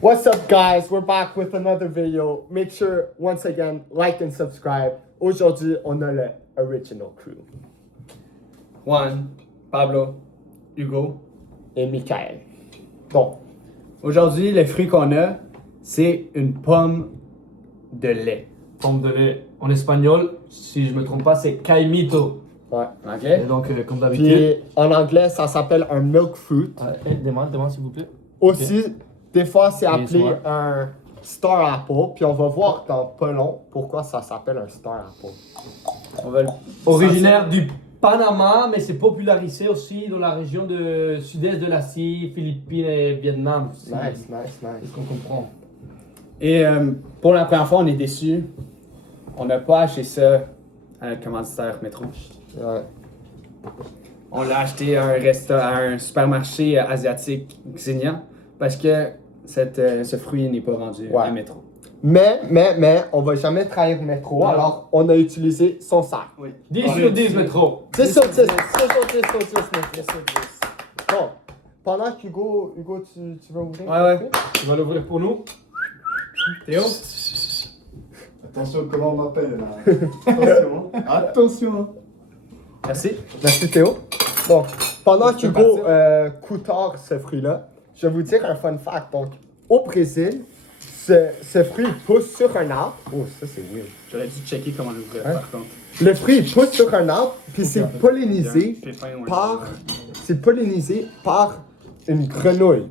What's up, guys? We're back with another video. Make sure, once again, like and subscribe. Aujourd'hui, on a le original crew. Juan, Pablo, Hugo. Et Michael. Donc, Aujourd'hui, le fruit qu'on a, c'est une pomme de lait. Pomme de lait. En espagnol, si je me trompe pas, c'est caimito. ouais. Ok? Et donc, comme d'habitude. Puis, en anglais, ça s'appelle un milk fruit. Demande s'il vous plaît. Aussi, des fois, c'est appelé Dis-moi. un star apple. Puis, on va voir dans pas long pourquoi ça s'appelle un star apple. On va le... Originaire du Panama, mais c'est popularisé aussi dans la région de sud-est de l'Asie, Philippines et Vietnam. Nice, nice, C'est nice. ce qu'on comprend. Et pour la première fois, on est déçus. On n'a pas acheté ça à notre commanditaire Métro. Ouais. On l'a acheté à un supermarché asiatique Xenia parce que ce fruit n'est pas rendu Ouais. à Métro. Mais, on va jamais trahir Métro. Non. Alors, on a utilisé son sac. 10 sur 10, métro. 10 sur 10. 10 sur 10 Métro. Bon, pendant qu'Hugo, tu vas ouvrir? Ouais, ouais. Tu vas l'ouvrir pour nous. Théo? Attention comment on m'appelle là. Attention. Attention. Merci. Merci Théo. Bon, pendant Tu peux qu'Hugo partir. coutard ce fruit-là, je vais vous dire un fun fact. Donc, au Brésil, ce fruit pousse sur un arbre. Oh, ça c'est weird. J'aurais dû checker comment l'ouvrir Ouais. par contre. Le fruit pousse sur un arbre, puis c'est pollinisé Il y a un pépin ou un- par... C'est pollinisé par une grenouille.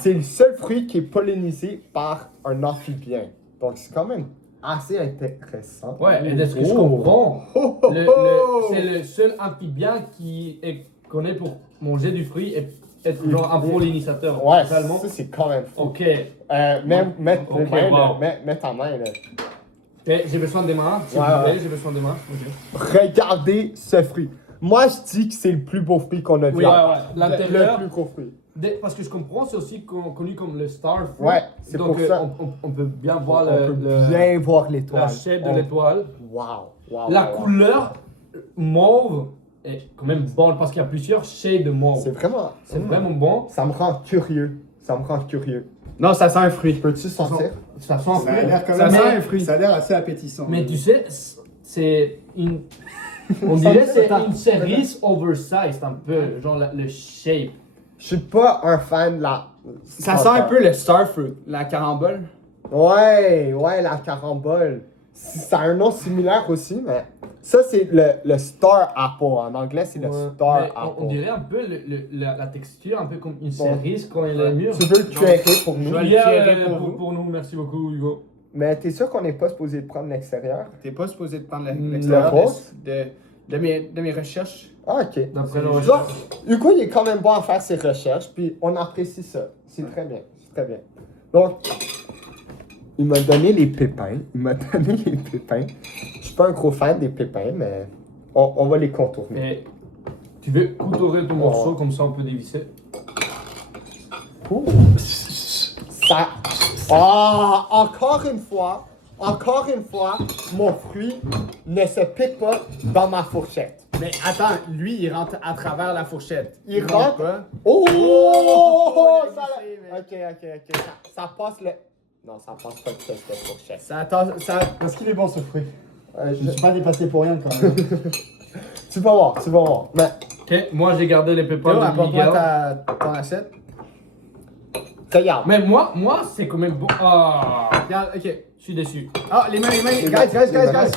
C'est le seul fruit qui est pollinisé par un amphibien. Donc, c'est quand même assez intéressant. Ouais, et de ce que je Oh. comprends, Oh, oh, oh. c'est le seul amphibien qui est connu pour manger du fruit et être genre un pollinisateur. Ouais, totalement. ça c'est quand même fou. Ok. Mets Ok, tes mains, là. wow. Mets ta main là. Ok, j'ai besoin de mains, s'il Ouais, vous plaît, ouais. j'ai besoin de mains. Ok. Regardez ce fruit. Moi, je dis que c'est le plus beau fruit qu'on a vu. Oui, à ouais, part. ouais. L'intérieur- Le plus gros fruit. Parce que je comprends, c'est aussi connu comme le star fruit. Ouais, c'est Donc, pour ça. on peut bien voir On peut bien voir la l'étoile. shape de l'étoile. Wow, wow. La wow. couleur mauve est quand même bonne parce qu'il y a plusieurs shades de mauve. C'est vraiment. C'est vraiment bon. Ça me rend curieux. Ça me rend curieux. Non, ça sent un fruit. Peux-tu sentir? Ça sent Ça a fruit. l'air quand Ça même. sent un fruit. Ça a l'air assez appétissant. Mais tu sais, c'est une. On dirait que c'est une cerise oversized un peu, genre le shape. Je suis pas un fan de la. Ça sent un peu le star fruit, la carambole. Ouais, la carambole. Ça a un nom similaire aussi, mais ça c'est le star apple. En anglais, c'est le star Mais apple. on dirait un peu la texture, un peu comme une Bon. cerise quand elle est mûre. Tu veux le cuirer pour nous? Joyeux pour vous. pour nous, merci beaucoup Hugo. Mais t'es sûr qu'on n'est pas supposé de prendre l'extérieur? T'es pas supposé de prendre Le l'extérieur rose? de mes recherches. Ah, ok. D'après le Genre, Hugo, il est quand même bon à faire ses recherches, puis on apprécie ça. C'est très bien, c'est très bien. Donc, il m'a donné les pépins. Je suis pas un gros fan des pépins, mais on va les contourner. Et tu veux coutourer ton morceau, comme ça on peut dévisser. Ouh. Ça... Ah, encore une fois, mon fruit ne se pique pas dans ma fourchette. Mais attends, lui, il rentre à travers la fourchette. Il monte rentre? pas. Oh! il a Ça- glissé, mais- Ok. Ça passe le... Non, ça passe pas le test de fourchette. Ça... Parce qu'il est bon ce fruit. Euh, Je ne suis pas dépassé pour rien quand même. Tu vas voir. Mais Ok, moi j'ai gardé les Théo, pépins de apporte-moi Miguel. ton assiette. regarde. Mais moi c'est quand même bon. Ah, Regarde, ok. je suis déçu. Ah, les mains, Les guys.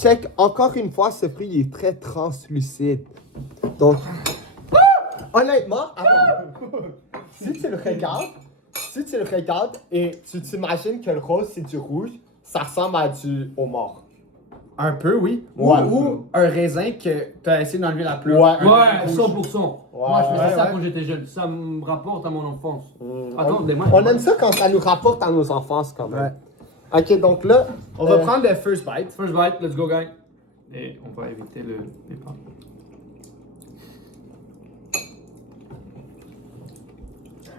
Check, encore une fois, ce fruit il est très translucide. Donc, honnêtement, attends. Si tu le regardes et tu t'imagines que le rose c'est du rouge, ça ressemble à du homard. Un peu, oui. Ouais. Ou un raisin que t'as essayé d'enlever la pleure. Ouais. Ouais, 100%. Moi je faisais ça ouais. quand j'étais jeune. Ça me rapporte à mon enfance. On, Attends, des mains. on aime ça quand ça nous rapporte à nos enfances quand même. Ok, donc là, On va prendre le first bite. First bite, let's go gang. Et on va éviter le pépin.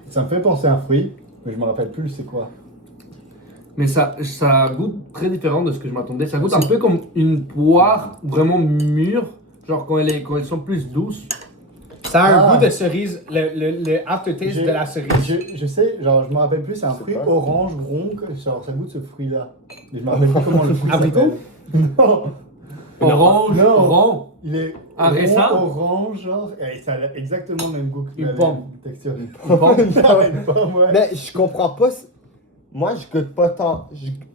Ça me fait penser à un fruit, mais je me rappelle plus c'est quoi. Mais ça goûte très différent de ce que je m'attendais. Ça goûte un peu comme une poire vraiment mûre. Genre quand elles sont plus douces. Ça a un Ah. goût de cerise, le aftertaste J'ai- de la cerise. Je sais, genre, je me rappelle plus, c'est un C'est fruit pas- orange, rond, genre, ça goûte ce fruit-là. Mais je me rappelle pas comment le fruit Abricot? s'appelle. Non, Orange, Non. rond. il est Un rond, raisin? orange, genre, et ça a exactement le même goût que Une la pomme. texture. Une pomme. Une pomme, ouais. Mais je comprends pas. Moi, je goûte pas tant.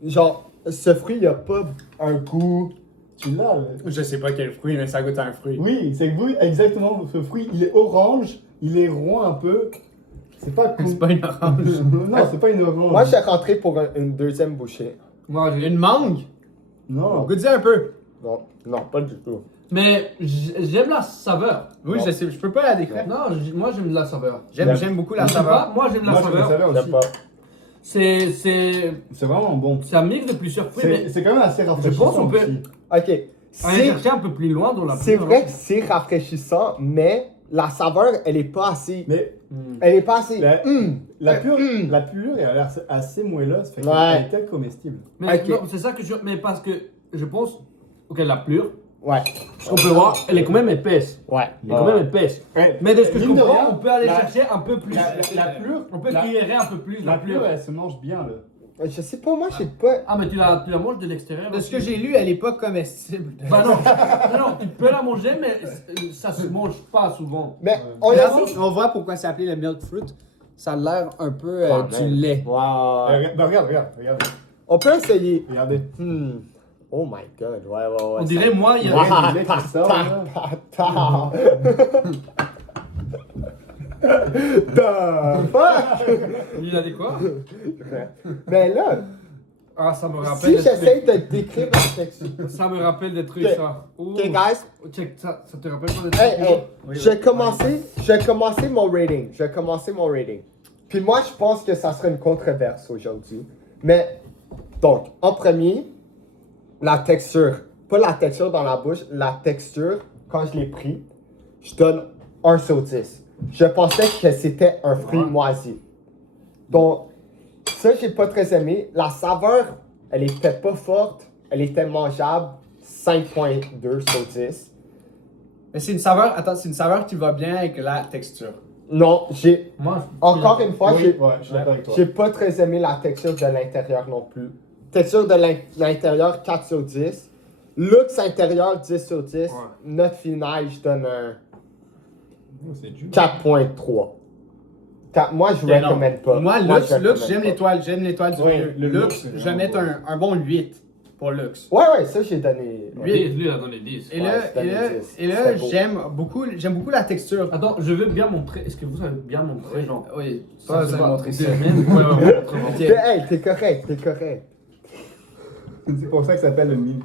Genre, ce fruit, il a pas un goût. Tu l'as, là. Je sais pas quel fruit, mais ça goûte à un fruit. Oui, c'est vous, exactement, ce fruit, il est orange, il est rond un peu. C'est pas cool. C'est pas une orange. Non, c'est pas une orange. Moi, je suis rentré pour une deuxième bouchée. Moi, Une mangue? Non. Goûte-y un peu. Non, non, pas du tout. Mais j'aime la saveur. Oui, Non. je sais, je peux pas la décrire. Non, moi j'aime la saveur. J'aime beaucoup la Je sais pas, saveur. moi j'aime la Moi, je le saveur. savais J'aime aussi. pas. C'est C'est vraiment bon. un mix de plusieurs fruits, mais C'est quand même assez rafraîchissant. pense qu'on peut- aussi. Ok. aller C'est chercher un peu plus loin dans la c'est pluie, vrai hein. que c'est rafraîchissant, mais la saveur, elle est pas assez. Mais Elle est pas assez. la pure, Mm. la pure, elle a l'air assez moelleuse, fait Ouais. qu'elle est peut-être comestible. Mais Ok. non, c'est ça que je. Mais parce que je pense. Ok, la plure, Ouais. ce qu'on peut voir, elle est quand même épaisse. Ouais. Elle est quand même épaisse. Mais de ce que je Mine de comprends, rien, on peut aller la- chercher un peu plus. La plure, On peut la- cuillère un peu plus la la plure, plure. elle se mange bien, là. Je sais pas, moi, j'ai pas. Ah, mais tu la manges de l'extérieur. De ce que aussi. j'ai lu, elle est pas comestible. Bah non, non, tu peux la manger, mais ça se mange pas souvent. Mais on Là, a. on voit pourquoi c'est appelé le milk fruit. Ça a l'air un peu Ah, du man. lait. Wow. Bah, regarde. On peut essayer. Regardez. Oh my god. Ouais, ouais, ouais. On dirait, moi, il y a. Ouais. du lait qui sort, là. The fuck? Il a dit quoi? Mais là, Ah, ça me rappelle. si des j'essaie de décrire la texture. trucs. Ça me rappelle des trucs, Ok. ça. Ouh. Ok, guys. Check, ça te rappelle pas des trucs? Hey, hey. J'ai commencé mon rating. Puis moi, je pense que ça sera une controverse aujourd'hui. Mais, donc, en premier, la texture. Pas la texture dans la bouche, la texture, quand je l'ai pris, je donne 1 sur 10. Je pensais que c'était un fruit Ouais. moisi. Donc, ça, j'ai pas très aimé. La saveur, elle était pas forte, elle était mangeable, 5.2 sur 10. Mais c'est une saveur, attends, c'est une saveur qui va bien avec la texture. Non, j'ai. Moi, Encore une fois, Oui, j'ai ouais, je suis d'accord avec toi. j'ai pas très aimé la texture de l'intérieur non plus. Texture de l'intérieur, 4 sur 10. Looks intérieur, 10 sur 10. Ouais. Note finale, je donne un Oh, c'est dur. 4.3. Moi, je Mais non. recommande pas. Moi, je Lux, recommande j'aime pas. l'étoile du Oui, milieu. le Lux, Lux, c'est je vais vraiment mettre un bon 8 pour Lux. Ouais, ça, j'ai donné. Huit. lui, il a donné 10. Et Ouais, là, c'est et là, 10. et là C'est beau. j'aime beaucoup la texture. Attends, je veux bien montrer. Est-ce que vous savez bien montrer, genre? Oui, Ça, ça, c'est je vais pas- montrer ça. Ouais, montre-moi. Ok. Hey, t'es correct. C'est pour ça que ça s'appelle le mille.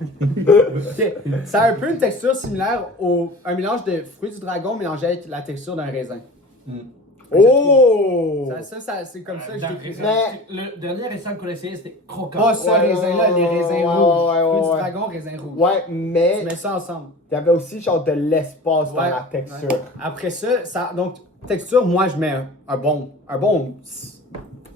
Ok. Ça a un peu une texture similaire au un mélange de fruits du dragon mélangé avec la texture d'un raisin. Oh! Ça, c'est comme ça que je décris ça. Mais- Le dernier raisin qu'on a essayé, c'était croquant. Pas ce Ouais, raisin-là, les raisins ouais, rouges. ouais, Fruits du ouais. dragon, raisin rouge. Ouais, Tu mais mets ça ensemble. il y avait aussi genre de l'espace dans Ouais, la texture. ouais. Après ça, donc, texture, moi, je mets un bon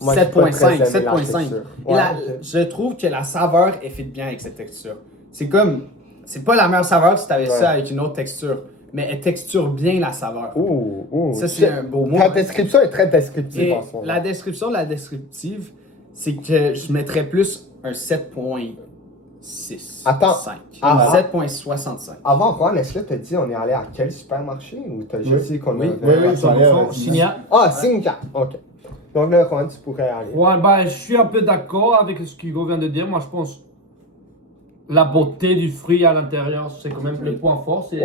Moi, j'ai pas très 7.5. aimé la 7.5. texture. Et Ouais, la- ok. je trouve que la saveur est fit bien avec cette texture. C'est comme, c'est pas la meilleure saveur si t'avais Ouais. ça avec une autre texture, mais elle texture bien la saveur. Ouh. Ça, c'est un beau mot. Ta description est très descriptive Et en ce moment. la description de la descriptive, c'est que je mettrais plus un 7.6. Attends. 5. Ah. 7.65. Avant, Juan, est-ce que t'as dit on est allé à quel supermarché ou t'as juste dit qu'on Oui. avait... Oui, ça a l'air. Signa. Ah, Singa. Ok. Donc là, Juan, tu pourrais aller. Ouais, bah, je suis un peu d'accord avec ce qu'Hugo vient de dire. Moi, je pense la beauté du fruit à l'intérieur, c'est quand même le point fort. Ouais,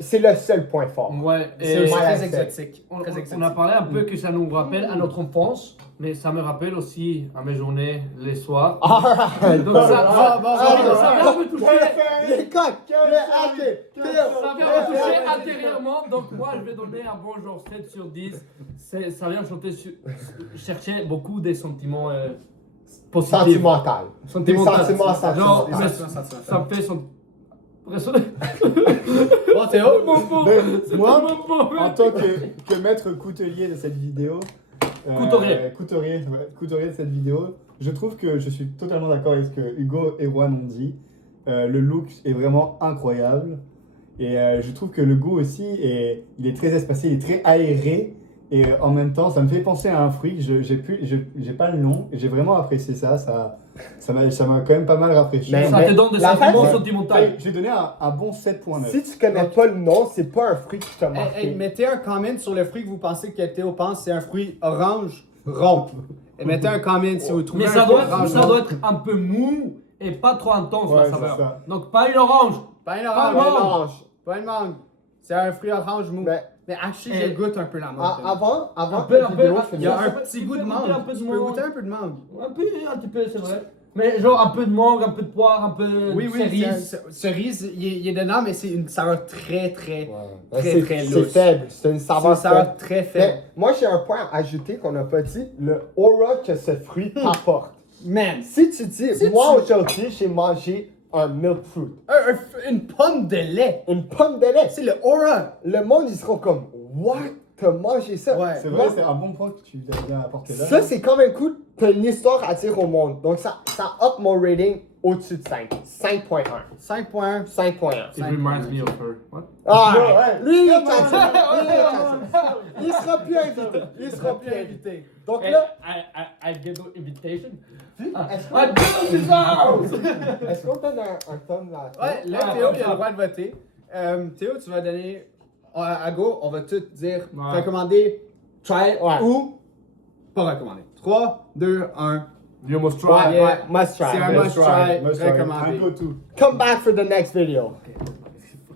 c'est le seul point fort. Ouais, C'est et aussi Ouais, très c'est- exotique. on, Très on exotique. a parlé un peu que ça nous rappelle à notre enfance, mais ça me rappelle aussi à mes journées, les soirs. Alright. Donc ça vient me toucher. Les coques. Ok. Ça vient me toucher intérieurement, donc moi je vais donner un bon genre 7 sur 10. Ça vient chercher beaucoup des sentiments positifs. Sentimental. Des Sentimentaux. sentiments Genre, sentimentaux. mais ça me fait Bon, Théo? Mais moi, en tant que maître coutelier de cette vidéo, couturier de cette vidéo, je trouve que je suis totalement d'accord avec ce que Hugo et Juan ont dit. Le look est vraiment incroyable. Et je trouve que le goût aussi, il est très espacé, il est très aéré. Et en même temps, ça me fait penser à un fruit. J'ai pas le nom. Et j'ai vraiment apprécié ça. Ça m'a quand même pas mal rafraîchi. Mais- Ça te donne des la sentiments face- sentimentaux. Je vais donner un bon 7.9. Si tu connais pas le nom, c'est pas un fruit qui t'a marqué. Mettez un comment sur le fruit que vous pensez que Théo pense c'est un fruit orange rond. Et mettez un comment si vous trouvez Mais un ça fruit doit, orange ça rond. doit être un peu mou et pas trop intense Ouais, la c'est saveur. ça. Donc pas une orange. Pas une Pas orange. une Orange. Pas une mangue. C'est un fruit orange mou. Mais actually, Eh, je goûte un peu la mangue. avant Un que peu, la un peu, vidéo un- Il y a finisse, un Tu petit peux goût de goûter mangue. un peu de Tu peux mangue. goûter un peu de mangue. Un petit peu, c'est vrai. Mais genre un peu de mangue, un peu de poire, un peu Oui, de oui, cerise. cerise, il est dedans, mais c'est une saveur très, très, Ouais. très, C'est- très c'est lousse. faible, c'est une C'est saveur une saveur faible. très faible. Mais moi j'ai un point à ajouter qu'on n'a pas dit, le aura que ce fruit t'apporte. Man, Si tu dis, Si moi tu- aujourd'hui j'ai mangé un milk fruit, une pomme de lait. une pomme de lait, C'est le aura. le monde ils seront comme, what? T'as mangé ça? Ouais. C'est vrai, c'est un bon point que tu as bien apporté là. Ça c'est quand même cool, t'as une histoire à dire au monde. Donc ça up mon rating au-dessus de 5. 5.1. 5.1. 5.1. It reminds me of her. What? Ah, Ouais. lui il est cancel. Lui, il est cancel. Il sera plus invité. Il sera plus invité. Donc Hey, là, I get the invitation. est-ce I qu'on do this house! est-ce qu'on donne un thumb là? Ouais, là, Ouais, Théo, ouais, il a ouais. le droit de voter. Théo, tu vas donner. À go, on va tout dire. Ouais. Recommander, try Ouais. ou pas recommander. 3, 2, 1. You must Ouais, try. Yeah. ouais, must try. C'est un must must try. Moi, je dirais recommandé. un go-to. Come back for the next video.